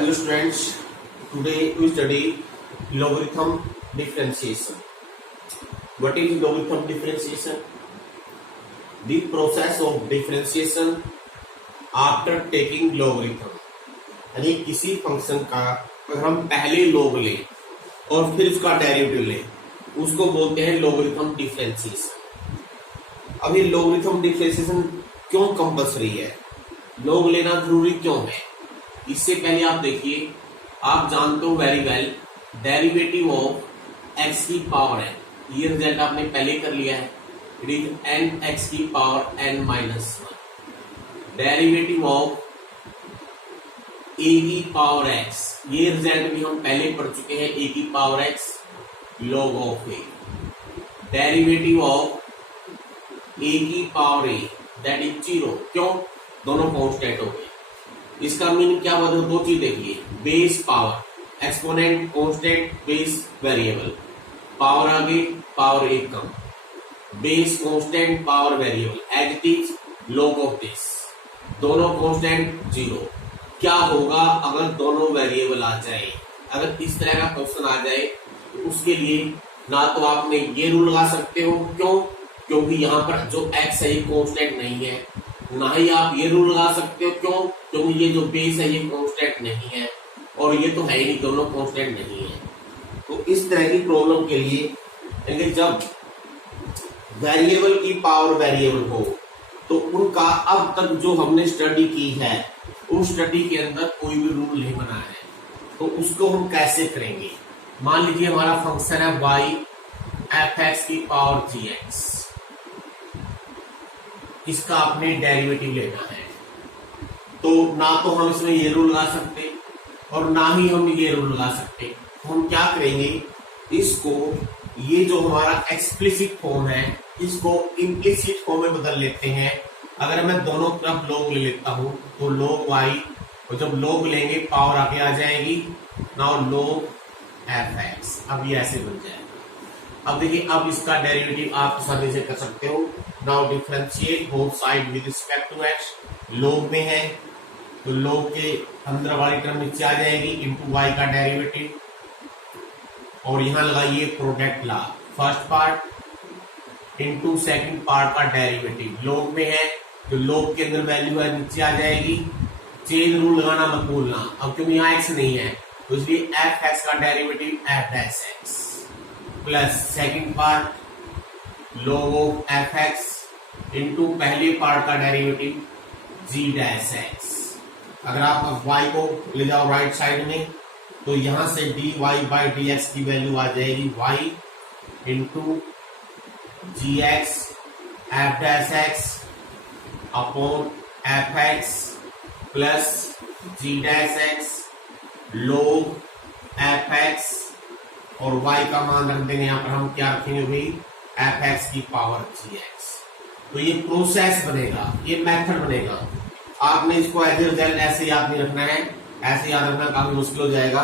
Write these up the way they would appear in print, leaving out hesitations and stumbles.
Hello students, today we study logarithm differentiation. What is logarithm differentiation? The process of differentiation after taking logarithm. यानी किसी function का अगर हम पहले log लें और फिर उसका डेरिवेटिव लें, उसको बोलते हैं logarithm differentiation. अब ये logarithm differentiation क्यों कंपल्सरी है, log लेना जरूरी क्यों है? इससे पहले आप देखिए, आप जानते हो very well derivative of x की पावर एन, ये रिजल्ट आपने पहले कर लिया है. इट इज एन एक्स की power n minus one. Derivative of a की पावर एक्स, ये रिजल्ट भी हम पहले पढ़ चुके हैं. ए की power x log of a. Derivative of a की power a that is zero. क्यों? दोनों कांस्टेंट हो गए. इसका मीनिंग क्या हुआ? दो चीज देखिए, base power exponent constant, base variable. Power आगे, पावर एक कम, base constant, power variable. As it is log of this, दोनों कांस्टेंट जीरो. क्या होगा अगर दोनों वेरिएबल आ जाए? अगर इस तरह का क्वेश्चन आ जाए तो उसके लिए ना तो आपने ये रूल लगा सकते हो. क्यों? क्योंकि यहाँ पर जो एक्स है ये कांस्टेंट नहीं है. ना ही आप ये रूल लगा सकते हो. क्यों? क्योंकि ये जो बेस है ये कांस्टेंट नहीं है, और ये तो है ही नहीं, दोनों कांस्टेंट नहीं है. तो इस तरह की प्रॉब्लम के लिए जब वेरिएबल की पावर वेरिएबल हो तो उनका अब तक जो हमने स्टडी की है उस स्टडी के अंदर कोई भी रूल नहीं बना है. तो उसको हम कैसे करेंगे? मान लीजिए हमारा फंक्शन है y एफ एक्स की पावर जी एक्स. इसका आपने डेरिवेटिव लेना है, तो ना तो हम इसमें ये रूल लगा सकते और ना ही हम ये रूल लगा सकते. तो हम क्या करेंगे, इसको ये जो हमारा एक्सप्लिसिट फॉर्म है इसको इम्प्लिसिट फॉर्म में बदल लेते हैं. अगर मैं दोनों तरफ log ले लेता हूं तो log y, और जब log लेंगे पावर आगे आ जाएगी. नाउ log एफ एक्स, अब ये ऐसे बन जाएगा. अब देखिए, अब इसका डेरिवेटिव आप आसानी से कर सकते हो. Now differentiate both side with respect to X. log में है तो log के अंदर वाली टर्म नीचे आ जाएगी इनटू y का डेरिवेटिव, और यहां लगाइए product law. First part into second part का डेरिवेटिव. log में है तो log के अंदर वैल्यू है नीचे आ जाएगी. चेन रूल लगाना मत भूलना. अब क्योंकि यहाँ x नहीं है तो इसलिए एफ एक्स का derivative F dash x plus second part log of F X into पहले पार्ट का डेरिवेटिव जी डैश एक्स. अगर आप y को ले जाओ राइट साइड में तो यहां से dy बाई डी एक्स की वैल्यू आ जाएगी y into g x f dash x upon f x plus g dash x log f x, और y का मान रख देंगे यहाँ पर हम क्या रखेंगे भाई, एफ एक्स की पावर जी एक्स. तो ये प्रोसेस बनेगा, ये मेथड बनेगा. आपने इसको एज ए रिजल्ट ऐसे याद नहीं रखना है. ऐसे याद रखना काफी मुश्किल हो जाएगा.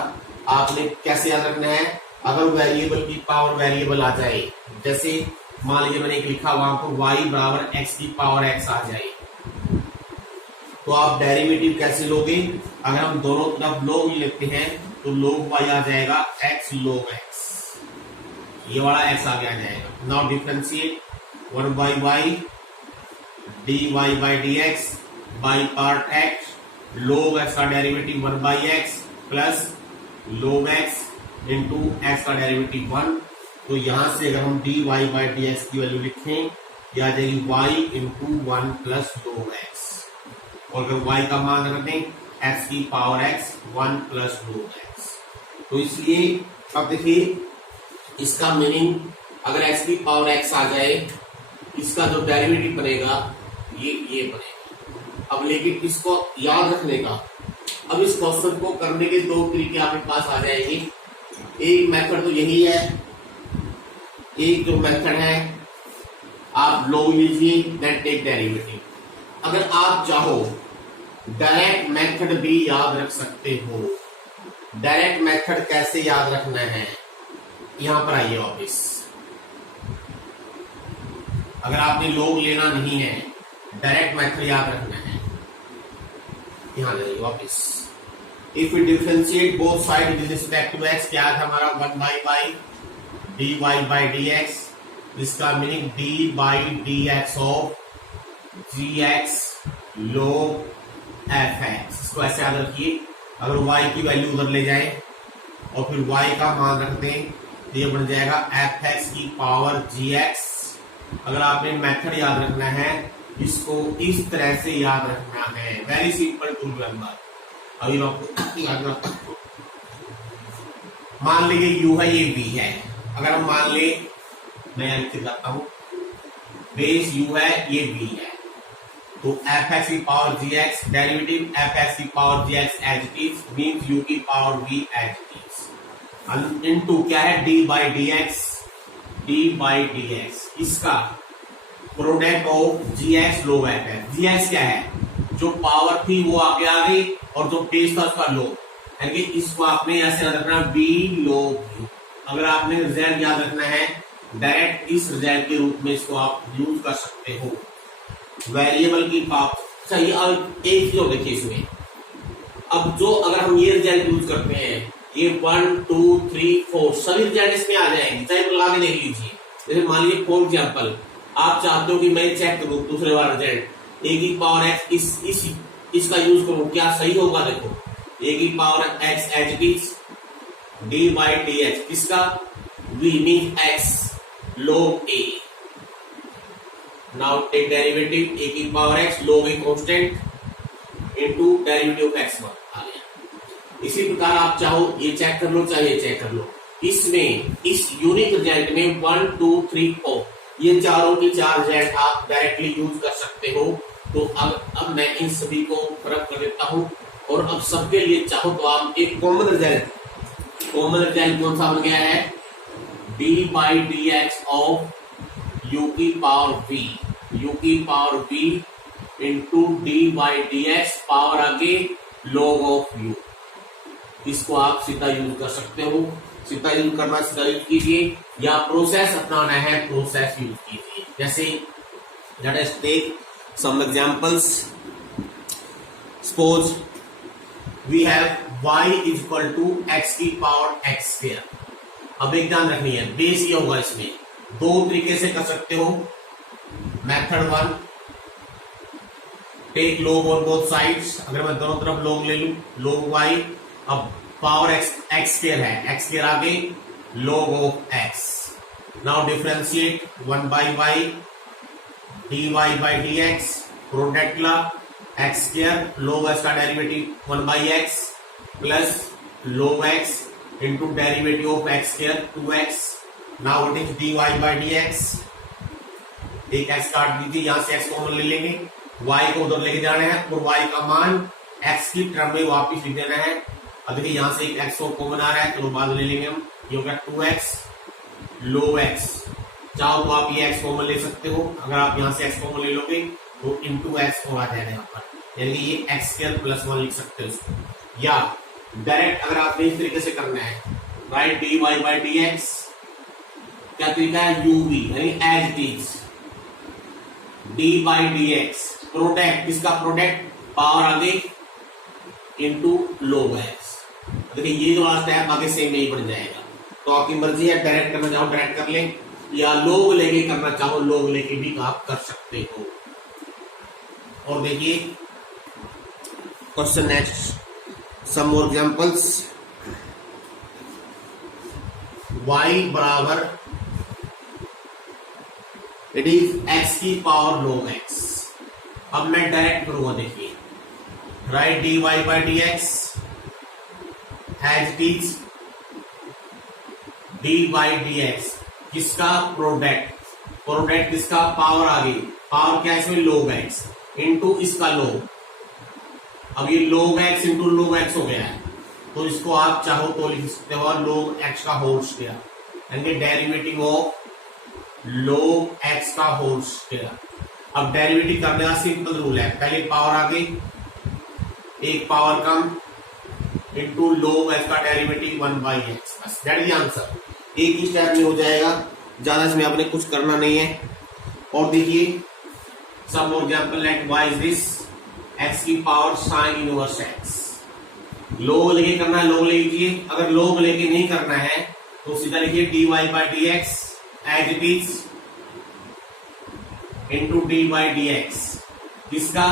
आपने कैसे याद रखना है? अगर वेरिएबल की पावर वेरिएबल आ जाए, जैसे मान लीजिए मैंने एक लिखा हुआ आपको y बराबर x की पावर x आ जाए, तो आप डेरिवेटिव कैसे लोगे? अगर हम दोनों तरफ log लेते हैं तो log y आ जाएगा x log x, ये वाला x आगे आ जाएगा. Now differentiate one by y dy by D x by part x, log x का derivative one by X plus log x into x का डेरिवेटिव वन. तो यहां से अगर हम dy बाई डी एक्स की वैल्यू लिखें, ये आ जाएगी y into one plus log x, और अगर y का मान रख दें x की power x one plus log x. तो इसलिए अब देखिए इसका मीनिंग, अगर x की पावर x आ जाए, इसका जो डेरिवेटिव बनेगा ये बनेगा. अब लेकिन इसको याद रखने का, अब इस क्वेश्चन को करने के दो तरीके आपके पास आ जाएंगे. एक मेथड तो यही है, एक जो मेथड है आप log लीजिए देन टेक डेरिवेटिव. अगर आप चाहो डायरेक्ट मेथड भी याद रख सकते हो. डायरेक्ट मेथड कैसे याद रखना है, यहां पर आइए वापिस. अगर आपने log लेना नहीं है, डायरेक्ट मेथड याद रखना है, यहां जाइए वापिस. If we differentiate both side with respect to x, क्या था हमारा 1 by Y D Y by D x, इसका meaning d by D x of g x log f x. इसको ऐसे याद रखिए, अगर y की वैल्यू उधर ले जाए और फिर y का मान रख दें तो ये बन जाएगा एफ एक्स की पावर जी एक्स। अगर आपने मेथड याद रखना है इसको इस तरह से याद रखना है, वेरी सिंपल टू रिमेंबर। अभी मैं आपको याद रखता हूं, मान लीजिए u है, ये v है। अगर हम मान ले, मैं यहां लिख जाता हूं, बेस u है, ये v है, तो एफ एक्स की power g x derivative f x की power g x as it is means u की power v as it is into क्या है d by D x, d by D x, इसका product of g x log f है। G x क्या है, जो power थी वो आगे आ गई और जो बेस था उसका लोग, यानी कि इसको आपने ऐसे याद रखना बी लोग यू। अगर आपने रिजल्ट याद रखना है डायरेक्ट इस रिजल्ट के रूप में इसको आप यूज कर सकते हो। वेरिएबल की पावर चाहिए। अब एक चीज देखिए इसमें, अब जो अगर हम ये रिजल्ट यूज करते हैं, ये 1 2 3 4 सभी रिजल्ट इसमें आ जाएंगे, चाहे तो लगा के देख लीजिए। जैसे मान लीजिए फॉर एग्जाम्पल आप चाहते हो कि मैं चेक करूं दूसरे वाला रिजल्ट, ए की पावर एक्स इसका यूज करूं, क्या सही होगा? देखो ए की power x as it is D by D x, किसका we mean x log a। Now take derivative a की power x log a constant into derivative of x1 आ गया। इसी प्रकार आप चाहो ये चेक कर लो, चाहे ये चेक कर लो। इसमें इस यूनिक रिजल्ट में 1 2 3 4 ये चारों की चार रिजल्ट आप डायरेक्टली यूज कर सकते हो। तो अब मैं इन सभी को फर्क कर देता हूं और अब सबके लिए चाहो तो आप एक कॉमन रिजल्ट कौन सा बन गया है, d by D x of u की power v into D by D x power आगे log ऑफ u। इसको आप सीधा यूज कर सकते हो, सीधा यूज करना सीधा यूज कीजिए, या प्रोसेस अपनाना है प्रोसेस यूज कीजिए। जैसे let us take some examples. Suppose we have y is equal to x की पावर x स्क्वायर। अब एक ध्यान रखनी है, बेस ये होगा, इसमें दो तरीके से कर सकते हो। Method 1 take log on both sides, अगर मैं दोनों तरफ log ले लूं log y, अब पावर x स्क्वायर है, x स्क्वायर आगे log of x। Now differentiate 1 by y dy by dx, product law x square log x का derivative 1 by x plus log x into derivative of x square 2x। Now it is dy by dx, एक x काट दीजिए, यहां से x common ले लेंगे, y को उधर लेके जाना है और y का मान x की टर्म में वापस लिख देना है। अब देखिए यहां से एक x को कॉमन आ रहा है, तो बाद ले लेंगे हम, ये होगा 2x log x। चाहो तो आप ये x कॉमन ले सकते हो, अगर आप यहां से x कॉमन ले लोगे तो इंटू x को आ जाएगा यहाँ पर, यानी ये x स्क्वायर प्लस 1 लिख सकते हो इसको। या डायरेक्ट अगर आपने इस तरीके से करना है, राइट dy बाई dx, क्या तरीका है uv, यानी as it is D by D X, product, इसका प्रोडक्ट पावर आगे इंटू log x। देखिए ये जो वाला स्टेप आगे सेम नहीं बन जाएगा, तो आपकी मर्जी है, डायरेक्ट करना चाहो डायरेक्ट कर लें, या log लेके करना चाहो log लेके भी आप कर सकते हो। और देखिए question next, some more examples. y बराबर इट इज x की पावर log x। अब मैं डायरेक्ट करूंगा, देखिए right dy by D X as it is D by D x, किसका प्रोडक्ट किसका पावर आ गई, पावर क्या है इसमें log x इंटू इसका log। अब ये log x into log x हो गया है, तो इसको आप चाहो तो लिख सकते हो log x का होल स्क्वायर, यानी डेरिवेटिव ऑफ log x का होल स्क्वायर। अब डेरिवेटिव करने का सिंपल रूल है, पहले पावर आ गई, एक पावर कम इंटू log x का डेरिवेटिव 1 बाई एक्स, बस दैट इज आंसर। एक ही स्टेप में हो जाएगा, ज्यादा इसमें आपने कुछ करना नहीं है। और देखिए some example let y is this x की power sine inverse x, log लेके करना है, लोग लेके, अगर लोग लेके नहीं करना है तो सीधा लिखिए dy by D X as it is into D by D x. किसका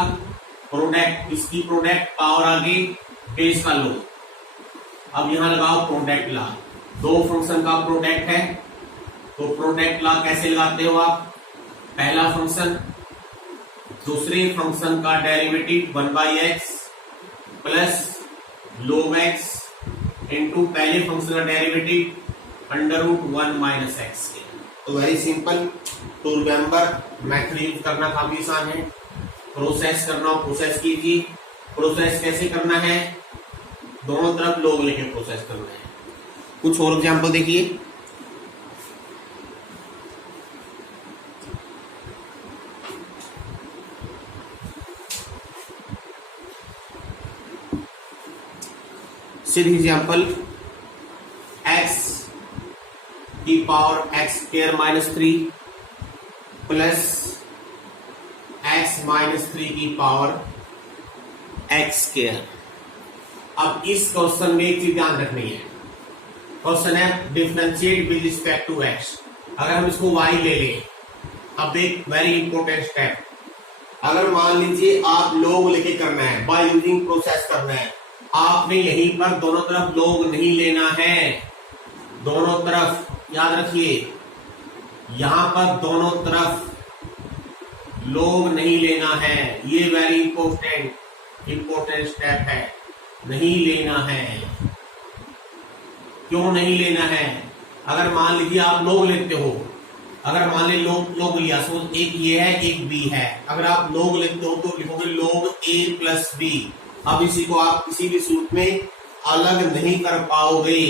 प्रोडक्ट, इसकी प्रोडक्ट पावर आगे बेस का लोग। अब यहां लगाओ प्रोडक्ट लॉ, दो फंक्शन का प्रोडक्ट है तो प्रोडक्ट लॉ कैसे लगाते हो आप, पहला फंक्शन दूसरे फंक्शन का derivative 1/x plus log x into पहले फंक्शन का डेरिवेटिव √1 माइनस एक्स के। तो very simple to remember, method use करना काफी आसान है। प्रोसेस करना हो प्रोसेस कीजिए। प्रोसेस कैसे करना है, दोनों तरफ लोग लेके प्रोसेस करना है। कुछ और एग्जाम्पल देखिए। एग्जाम्पल x की power x square minus 3 plus x minus 3 की पावर x स्क्वायर। अब इस क्वेश्चन में एक चीज ध्यान रखनी है, क्वेश्चन है differentiate with respect to x। अगर हम इसको y ले लें, अब एक वेरी इंपॉर्टेंट स्टेप, अगर मान लीजिए आप लोग लेके करना है, बाय यूजिंग प्रोसेस करना है, आपने यहीं पर दोनों तरफ लोग नहीं लेना है, दोनों तरफ याद रखिए, यहां पर दोनों तरफ लोग नहीं लेना है। ये वेरी इंपॉर्टेंट स्टेप है, नहीं लेना है। क्यों नहीं लेना है, अगर मान लीजिए आप लोग लेते हो, अगर मान ली लोग लिया, सो एक ये है एक बी है, अगर आप लोग लेते हो तो लिखोगे लोग a प्लस बी। अब इसी को आप किसी भी सूत्र में अलग नहीं कर पाओगे।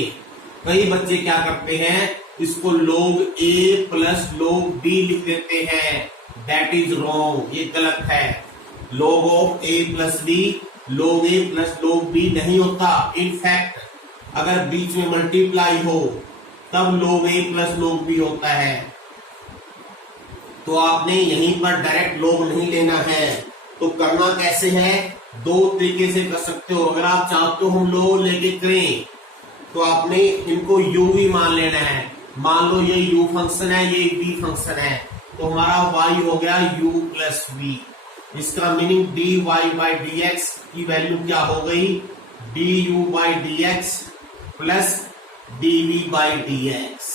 कई बच्चे क्या करते हैं, इसको लोग a प्लस लोग b लिख देते हैं, दैट इज रॉन्ग, ये गलत है। लोग ऑफ a प्लस बी लोग a प्लस लोग b नहीं होता। इनफैक्ट अगर बीच में मल्टीप्लाई हो तब लोग a प्लस लोग b होता है। तो आपने यहीं पर डायरेक्ट लोग नहीं लेना है। तो करना कैसे है, दो तरीके से कर सकते हो। अगर आप चाहते हो हम लोग लेके करें तो आपने इनको u भी मान लेना है। मान लो ये u फंक्शन है, ये v फंक्शन है, तो हमारा y हो गया u प्लस v। इसका meaning dy by D x की वैल्यू क्या हो गई, du by D x plus dv by D x.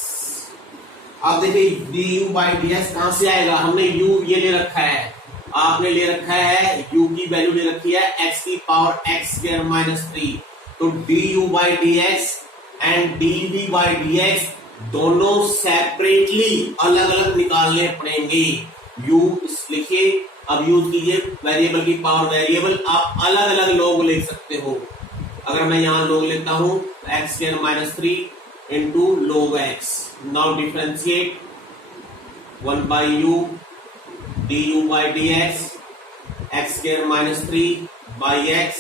अब देखिए du बाई डी एक्स कहां से आएगा, हमने u ये ले रखा है, आपने ले रखा है u की वैल्यू ले रखी है x की पावर x स्क्वायर माइनस 3। तो du by D x and dv by D x दोनों सेपरेटली अलग अलग निकालने पड़ेंगे। u लिखिए, अब यूज कीजिए वेरिएबल की पावर वेरिएबल, आप अलग अलग लोग ले सकते हो। अगर मैं यहां लोग लेता हूं x स्क्वायर माइनस 3 इंटू लोग x। Now differentiate 1 by u du by D X X square minus 3 by X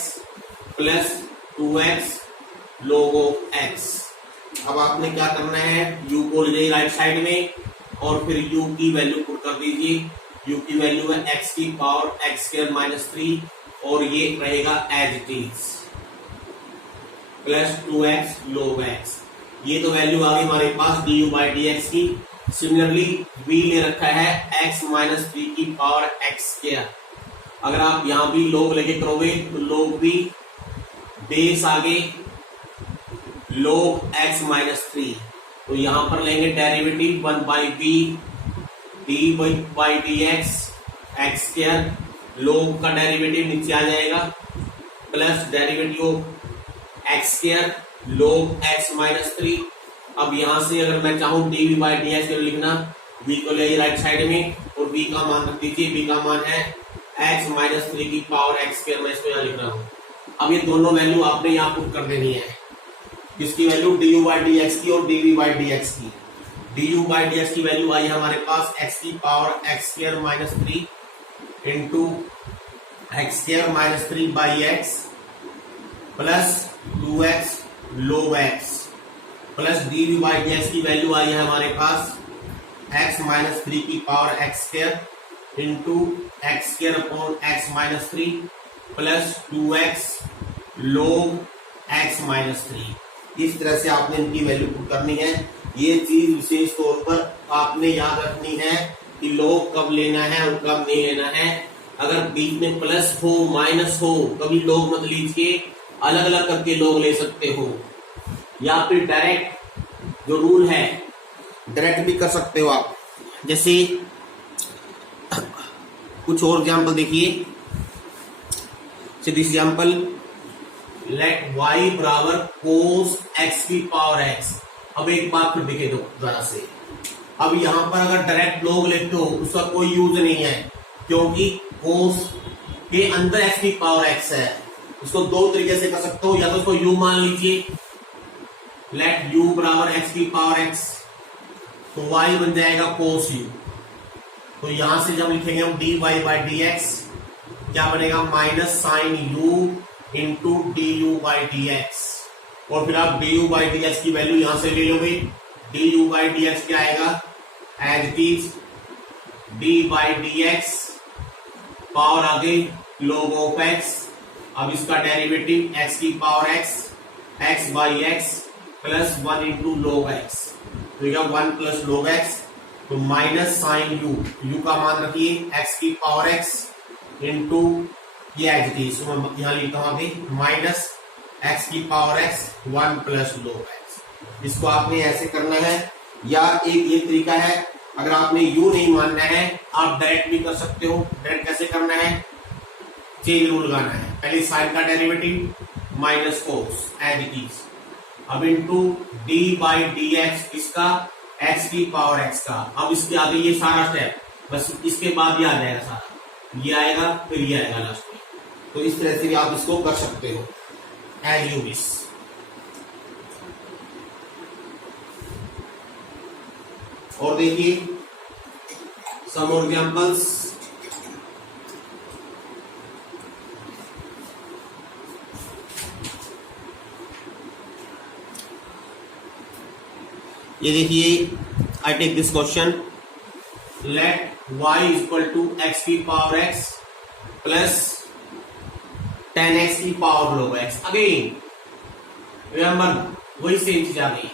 plus 2x log of x। अब आपने क्या करना है, u को ले जाइए राइट साइड में और फिर u की वैल्यू पुट कर दीजिए। u की वैल्यू है x की पावर x स्क्वायर माइनस 3 और ये रहेगा as it is plus 2x log x। ये तो वैल्यू आ गई हमारे पास du बाई डी एक्स की। सिमिलरली v ले रखा है x माइनस 3 की पावर x स्क्वायर। अगर आप यहां भी लोग लेके करोगे तो लोग भी बेस आगे लोग x माइनस 3, तो यहां पर लेंगे derivative 1 by B D by D X X square, log का डेरिवेटिव नीचे आ जाएगा plus derivative of X square log x minus 3। अब यहां से अगर मैं चाहूं dv बाई डी एक्स लिखना, v को ले राइट साइड में और v का मान रख दीजिए, v का मान है x माइनस 3 की पावर x स्क्वायर, मैं इसको यहां लिख रहा हूं। अब ये दोनों वैल्यू आपने यहां पुट कर देनी है, इसकी value du by D x की और dv बाई डी एक्स की। du बाई डी एक्स की वैल्यू आई हमारे पास x की power x square minus 3 into x square minus 3 by X plus 2x log x plus dv by D x की value आई है हमारे पास x माइनस 3 की power x square into x square upon x minus 3 plus 2x log x minus 3। इस तरह से आपने इनकी वैल्यू पुट करनी है। ये चीज विशेष तौर पर आपने याद रखनी है कि लोग कब लेना है और कब नहीं लेना है। अगर बीच में प्लस हो माइनस हो कभी लोग मत लीजिए, अलग अलग करके लोग ले सकते हो, या फिर डायरेक्ट जो रूल है डायरेक्ट भी कर सकते हो आप। जैसे कुछ और एग्जाम्पल देखिए, दिस एग्जाम्पल लेट y बराबर cos x की पावर x। अब एक बात फिर देखे दो जरा से, अब यहां पर अगर डायरेक्ट लोग लेते हो उसका कोई यूज नहीं है, क्योंकि cos के अंदर x की पावर x है। इसको दो तरीके से कर सकते हो, या तो इसको u मान लीजिए, लेट u बराबर x की पावर x, तो y बन जाएगा cos u। तो यहां से जब लिखेंगे हम dy बाई डी एक्स, क्या बनेगा minus sine u into D U by D X. और फिर आप D U by D x की वैल्यू यहां से ले लोगे, D U by D X क्या आएगा as it is D by D x power आगे log ऑफ x। अब इसका डेरिवेटिव x की power x, x by X plus 1 into log x, तो यह 1 प्लस log x, तो माइनस साइन u का मान रखिए x की पावर x इंटू ये एज इट इज, यहां लिखता हूं अभी माइनस x की power x 1 plus log x। इसको आपने ऐसे करना है, या एक ये तरीका है, अगर आपने u नहीं मानना है आप डायरेक्ट भी कर सकते हो। डायरेक्ट कैसे करना है, चेन रूल लगाना है, पहले साइन का derivative minus cos as it is, अब into D by D x इसका x की पावर x का। अब इसके आगे ये सारा स्टेप, बस इसके बाद ये आ जाएगा सारा, ये आएगा फिर ये आएगा लास्ट में। तो इस तरह से भी आप इसको कर सकते हो एज यू विश। और देखिए सम और एग्जांपल्स, ये देखिए I take this question, let y equal to x की पावर x प्लस 10x की power log x। Again remember वही सेम चीज आ गई,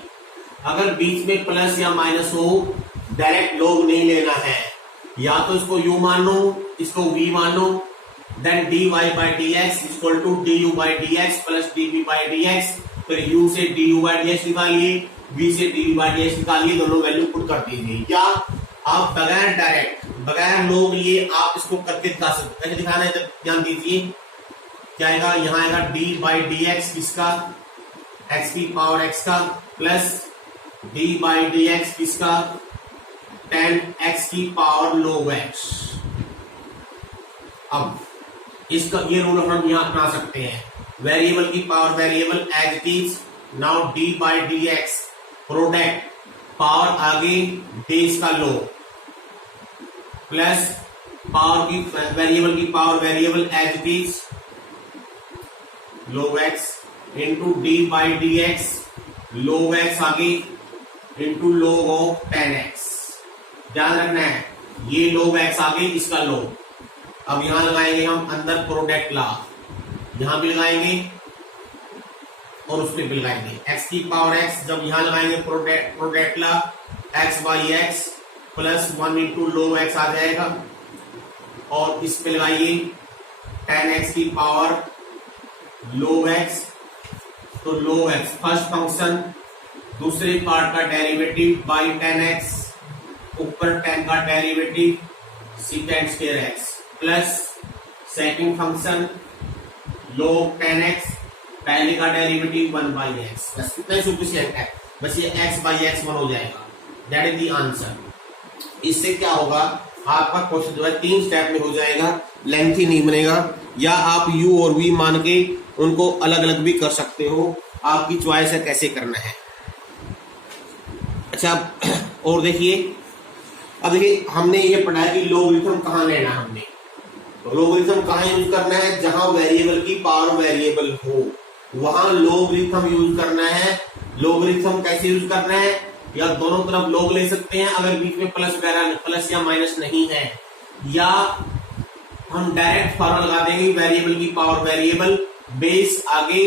अगर बीच में प्लस या माइनस हो डायरेक्ट log नहीं लेना है, या तो इसको u मानो इसको v मानो, then dy by D X equal to D U by D x plus D B by D X, फिर u से D U by D X निकालिए, v से डी बाई डी एक्स निकालिए, दोनों value put कर दीजिए। या आप बगैर डायरेक्ट बगैर लोग लिए आप इसको करके दिखा सकते, कैसे दिखाना है जब ध्यान दीजिए, क्या आएगा यहां आएगा डी बाई डी एक्स किसका x की पावर x का plus D by D x किसका 10x की पावर log x। अब इसका ये रूल हम यहां अपना सकते हैं, वेरिएबल की power variable as it is, now D by D X product power आगे बेस का लो प्लस पावर की वेरिएबल की power variable as it is log x into D by D X log x आगे into log of 10x। ध्यान रखना है ये log x आगे इसका log। अब यहां लगाएंगे हम अंदर प्रोडक्ट ला, यहां भी लगाएंगे और उस पर भी लगाएंगे x की पावर x, जब यहां लगाएंगे product law x by X plus 1 into log x आ जाएगा, और इस पे लगाइए 10x की पावर log x, तो log x फर्स्ट फंक्शन दूसरे पार्ट का डेरिवेटिव बाई 10x ऊपर 10 का derivative second square x plus second function log 10x पहले का डेरिवेटिव 1 बाई एक्स। बस कितना सुफिशिएंट है, बस ये x बाई एक्स 1 हो जाएगा, दैट इज द आंसर। इससे क्या होगा आपका क्वेश्चन जो है 3 स्टेप में हो जाएगा, लेंथी नहीं बनेगा, या आप u और v मान के उनको अलग अलग भी कर सकते हो, आपकी चॉइस है कैसे करना है। अच्छा और देखिए, अब देखिए हमने ये पढ़ा है कि लोगरिथम कहाँ लेना है हमने, तो लोगरिथम कहाँ यूज करना है, जहां वेरिएबल की पावर वेरिएबल हो वहां लोगरिथम यूज करना है। लोगरिथम कैसे यूज करना है, या दोनों तरफ लोग ले सकते हैं अगर बीच में प्लस वगैरह प्लस या माइनस नहीं है, या हम डायरेक्ट फॉर्मूला लगा देंगे वेरिएबल की पावर वेरिएबल बेस आगे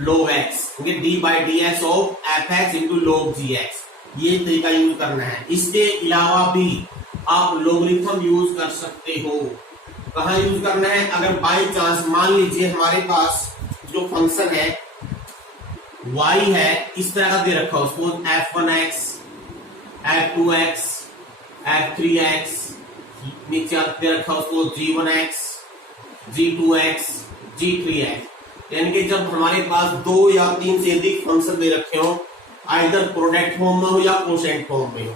log x, okay, D by D x of F X into log G X, ये तरीका यूज करना है। इसके अलावा भी आप लोगरिथम यूज कर सकते हो। कहाँ यूज करना है? अगर बाई चांस मान लीजिए हमारे पास जो फंक्शन है y है इस तरह का दे रखा हो, सपोज f1x, f2x, f3x, नीचे दे रखा हो सपोज g1x, g2x, g3x, यानी कि जब हमारे पास 2 या 3 से अधिक फंक्शन दे रखे हो, आइदर प्रोडक्ट फॉर्म में हो या कोशेंट फॉर्म में हो,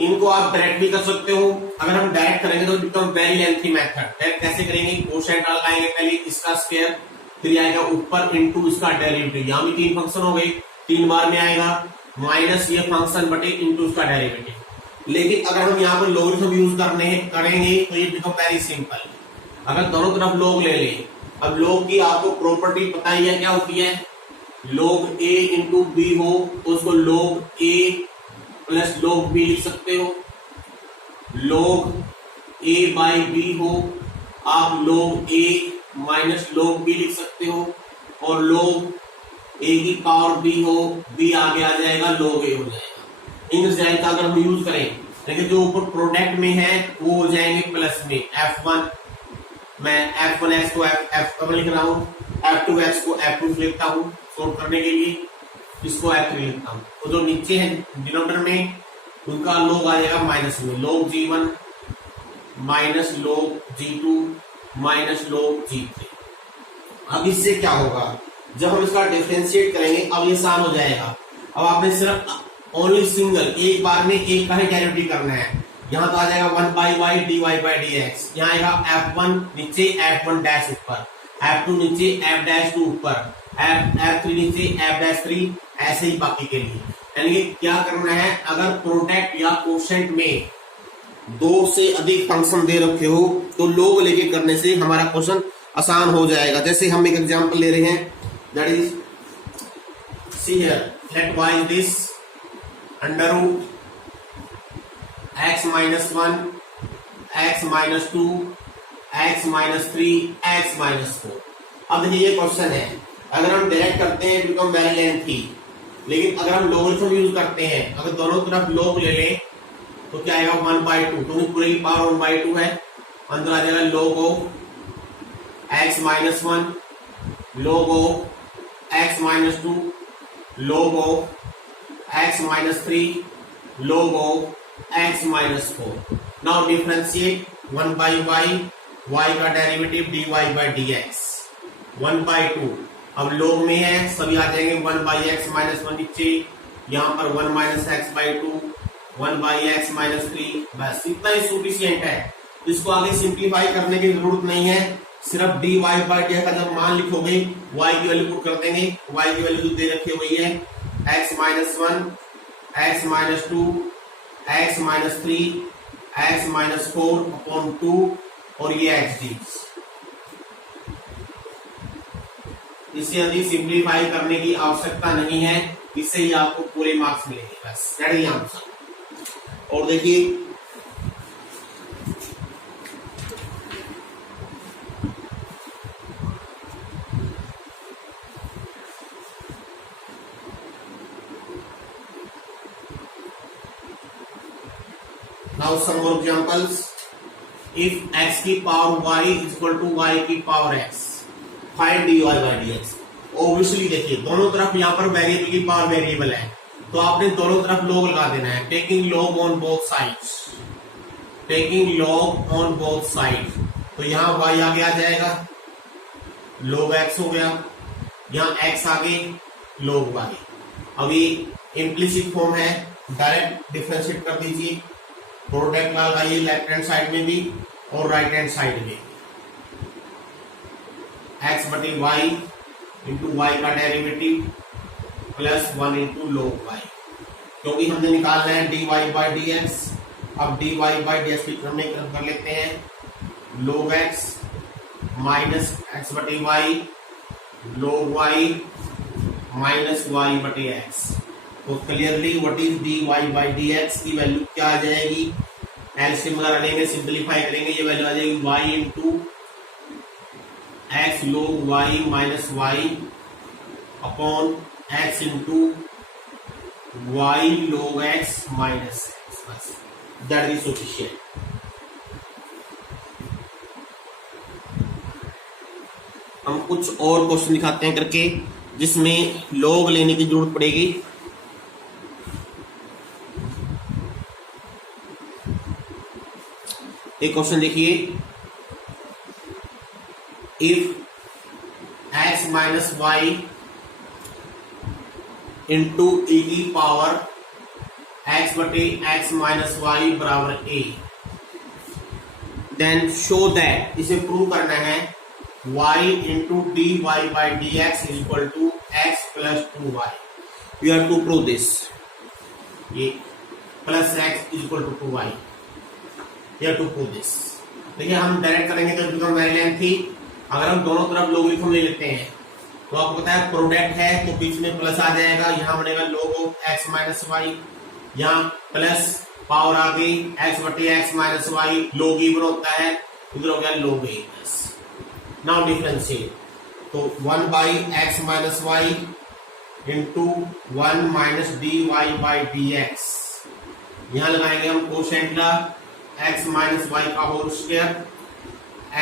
इनको आप डायरेक्ट भी कर सकते हो। अगर हम डायरेक्ट करेंगे तो become very lengthy method. Direct कैसे करेंगे? कोशेंट लगाएंगे, पहले इसका स्क्वायर, फिर आएगा ऊपर इनटू इसका डेरिवेटिव, यहाँ भी 3 फंक्शन हो गए, 3 बार में आएगा माइनस ये फंक्शन बटे इनटू इसका डेरिवेटिव। लेकिन अगर हम यहाँ पर लोगरिथम यूज करेंगे तो ये बिकम वेरी सिंपल। अगर दोनों तरफ लोग ले लें, अब लोग की आपको प्रॉपर्टी पता ही है क्या होती है, लोग ए इंटू बी हो तो उसको लोग ए प्लस लोग बी लिख सकते हो, लोग ए बाई बी हो आप लोग ए माइनस लोग बी लिख सकते हो, और लोग ए की पावर बी हो, बी आगे आ जाएगा लोग ए हो जाएगा। इन रिजल्ट का अगर हम यूज करें, लेकिन जो ऊपर प्रोडक्ट में है वो हो जाएंगे प्लस में f1, मैं f1x को f1 लिख रहा हूँ, f2x को f2 लिखता हूँ सॉल्व करने के लिए, इसको f3 लिखता हूँ। तो जो नीचे है डिनोमिनेटर में उनका लोग आ जाएगा माइनस में, लोग g1 माइनस लोग g2 माइनस लोग g3। अब इससे क्या होगा, जब हम इसका डिफरेंशिएट करेंगे अब ये आसान हो जाएगा। अब आपने सिर्फ ओनली सिंगल एक बार में एक का ही डेरिवेटिव करना है। यहाँ तो आ जाएगा 1 by Y D Y by D x, यहाँ आएगा f1 नीचे f1 डैश ऊपर, f2 नीचे f डैश 2 ऊपर, f3 नीचे f डैश 3, ऐसे ही बाकी के लिए। यानी कि क्या करना है, अगर प्रोडक्ट या कोशेंट में 2 से अधिक फंक्शन दे रखे हो तो लोग लेके करने से हमारा क्वेश्चन आसान हो जाएगा। जैसे हम एक एग्जांपल ले रहे हैं, that is see here, let y is this under root x minus 1, x minus 2, x minus 3, x minus 4। अब देखिए ये क्वेश्चन है, अगर हम डायरेक्ट करते हैं बिकम वेरी लेंथी, लेकिन अगर हम लोगरिथम यूज करते हैं, अगर दोनों तरफ लोग ले लें तो क्या आएगा 1/2, क्योंकि पूरे की पावर 1/2 है, अंदर आ जाएगा लोग ऑफ x माइनस 1, लोग ऑफ x माइनस 2, लोग of x minus 3, log of x minus 4। Now differentiate 1 by Y, y का डेरिवेटिव dy बाई dx 1/2। अब लोग में है सभी आ जाएंगे 1 बाई एक्स माइनस 1 नीचे, यहाँ पर 1 minus x by 2, 1 by x minus 3, बस इतना ही सुफिशिएंट है। इसको आगे सिंप्लीफाई करने की जरूरत नहीं है, सिर्फ डी वाई बाई डी का जब मान लिखोगे y की वैल्यू पुट कर देंगे, y की वैल्यू दे रखी हुई है x minus 1, x minus 2, x minus 3, x minus 4 upon 2 और ये x डी। इससे अधिक सिंप्लीफाई करने की आवश्यकता नहीं है, इससे ही आपको पूरे मार्क्स मिलेंगे, बस दैट इज आंसर। और देखिए now some more examples, if x की पावर y is equal to y की power x, find dy by dx। Obviously देखिए दोनों तरफ यहाँ पर वेरिएबल की पावर वेरिएबल है, तो आपने दोनों तरफ log लगा देना है, taking log on both sides, taking log on both sides. तो यहाँ y आगे आ जाएगा, log x हो गया, यहाँ x आगे log y। अब ये इम्प्लिसिट फॉर्म है, डायरेक्ट डिफरेंशिएट कर दीजिए, प्रोडक्ट लगाइए लेफ्ट हैंड साइड में भी और राइट हैंड साइड में, x बटे y इंटू वाई का derivative plus 1 into log y, क्योंकि हमने निकालना है dy बाई dx। अब dy बाई dx की हमने कर लेते हैं log x माइनस x बटे y log y minus y बटे x। तो clearly what is dy by dx की वैल्यू क्या आ जाएगी, एलसीएम वगैरह लेंगे, सिंप्लीफाई करेंगे, ये वैल्यू आ जाएगी y into x log y minus y upon X into Y log x minus X, बस दैट इज सफिशिएंट। हम कुछ और क्वेश्चन दिखाते हैं करके जिसमें log लेने की जरूरत पड़ेगी। एक क्वेश्चन देखिए, if x minus y into e की पावर x बटे x माइनस वाई बराबर a, देन शो दैट, इसे प्रूव करना है, y into d Y by D x is equal to x plus 2y। We are to prove this, ये plus x is equal to 2y, we are to prove this. देखिए हम direct करेंगे तो become very lengthy. अगर हम दोनों तरफ logarithm ले लेते हैं तो आपको पता है प्रोडक्ट है तो बीच में प्लस आ जाएगा, यहाँ बनेगा log of x minus y, यहाँ प्लस पावर आ गई x बटे x minus y, log even होता है, इधर हो गया log a plus. Now differentiate, तो 1 by x minus y into 1 minus d Y by D x, यहाँ लगाएंगे हम quotient law x minus y का whole square,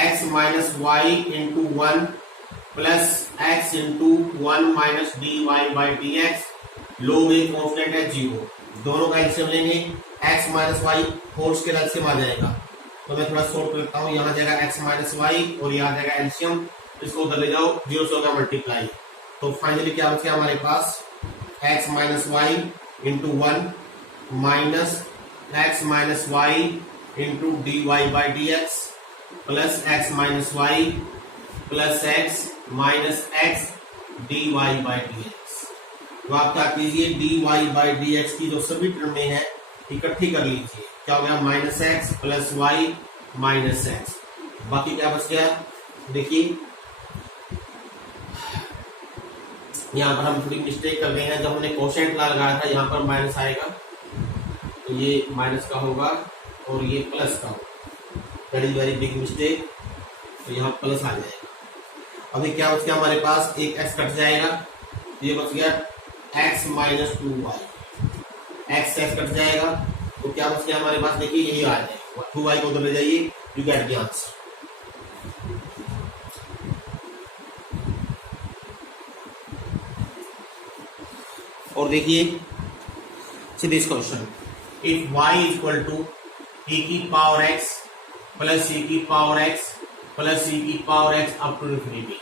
x minus y into 1 plus x into 1 minus d Y by D x, लोग एक constant है 0, दोनों का LCM लेंगे, x minus y whole square LCM आ जाएगा, तो मैं थोड़ा शॉर्ट करता हूँ, यहाँ जाएगा x माइनस वाई और यहाँ जाएगा एलसीएम, इसको उधर ले जाओ, 0 से होगा मल्टीप्लाई, तो फाइनली क्या बचा हमारे पास x minus y into 1 minus x minus y into d Y by D x plus x minus y plus x minus x d Y by D x. तो आप क्या कीजिए, d Y by D x की जो सभी टर्में हैं इकट्ठी कर लीजिए, क्या हो गया minus x plus y minus x, बाकी क्या बच गया देखिए। यहाँ पर हम थोड़ी मिस्टेक कर रहे हैं, जब हमने कोशेंट ला लगाया था यहाँ पर माइनस आएगा, तो ये माइनस का होगा और ये प्लस का होगा, that is very big mistake, तो यहाँ प्लस आ जाएगा। अभी क्या बच गया हमारे पास, एक x कट जाएगा, ये बच गया x minus 2y, x cut जाएगा, तो क्या बच गया हमारे पास देखिए यही आ जाएगा, 2y को उधर ले जाइए, यू गेट द आंसर। और देखिए this question, if y equal to e की पावर x प्लस e की पावर x प्लस e की power x up to infinity.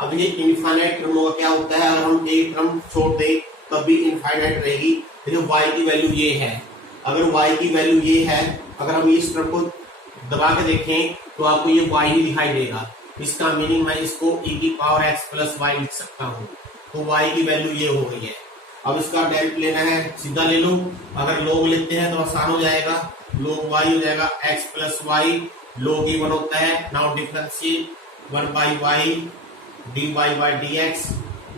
अब ये इनफाइनाइट टर्मों का क्या होता है, अगर हम एक टर्म छोड़ दें तब भी इनफाइनाइट रहेगी। देखिए y की वैल्यू ये है, अगर y की वैल्यू ये है, अगर हम इस टर्म को दबा के देखें तो आपको ये y ही दिखाई देगा, इसका मीनिंग मैं इसको e की पावर x प्लस y लिख सकता हूँ, तो y की वैल्यू ये हो गई है। अब इसका डेरिवेटिव लेना है, सीधा ले लो, अगर log लेते हैं तो आसान हो जाएगा, log y हो जाएगा x plus y, log even होता है। Now differentiate 1 by Y D Y by D x,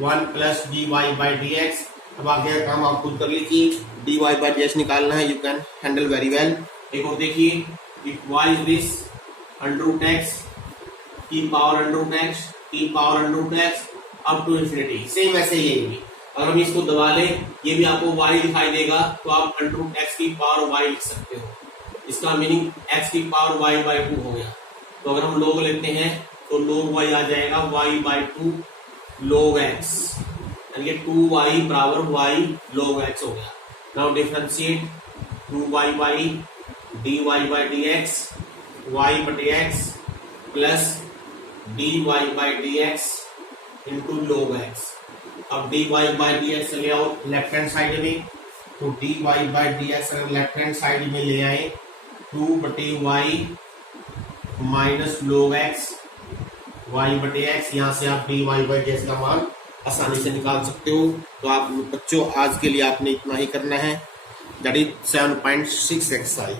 1 plus d Y by D x. अब आगे का काम आप खुद कर लीजिए, d Y by D x निकालना है, you can handle very well. एक और देखिए, if y is this under root x की पावर अंडर रूट एक्स की power under root x up to infinity, same ऐसे ये भी, अगर हम इसको दबा लें ये भी आपको y दिखाई देगा, तो आप अंडर रूट एक्स की पावर y लिख सकते हो, इसका मीनिंग x की पावर y बाई 2 हो गया। तो अगर हम log लेते हैं तो log y आ जाएगा y बाई 2 log x, यानी कि 2y बराबर y log x हो गया। Now differentiate 2y by dy by dx y बटे x plus dy by dx into log x। अब dy बाई dx ले आओ लेफ्ट हैंड साइड में, तो dy बाई dx अगर लेफ्ट हैंड साइड में ले आए 2 बटे y minus log x y बटे x, यहाँ से आप dy बाई dx का मान आसानी से निकाल सकते हो। तो आप बच्चों आज के लिए आपने इतना ही करना है, दैट इज 7.6 एक्सरसाइज।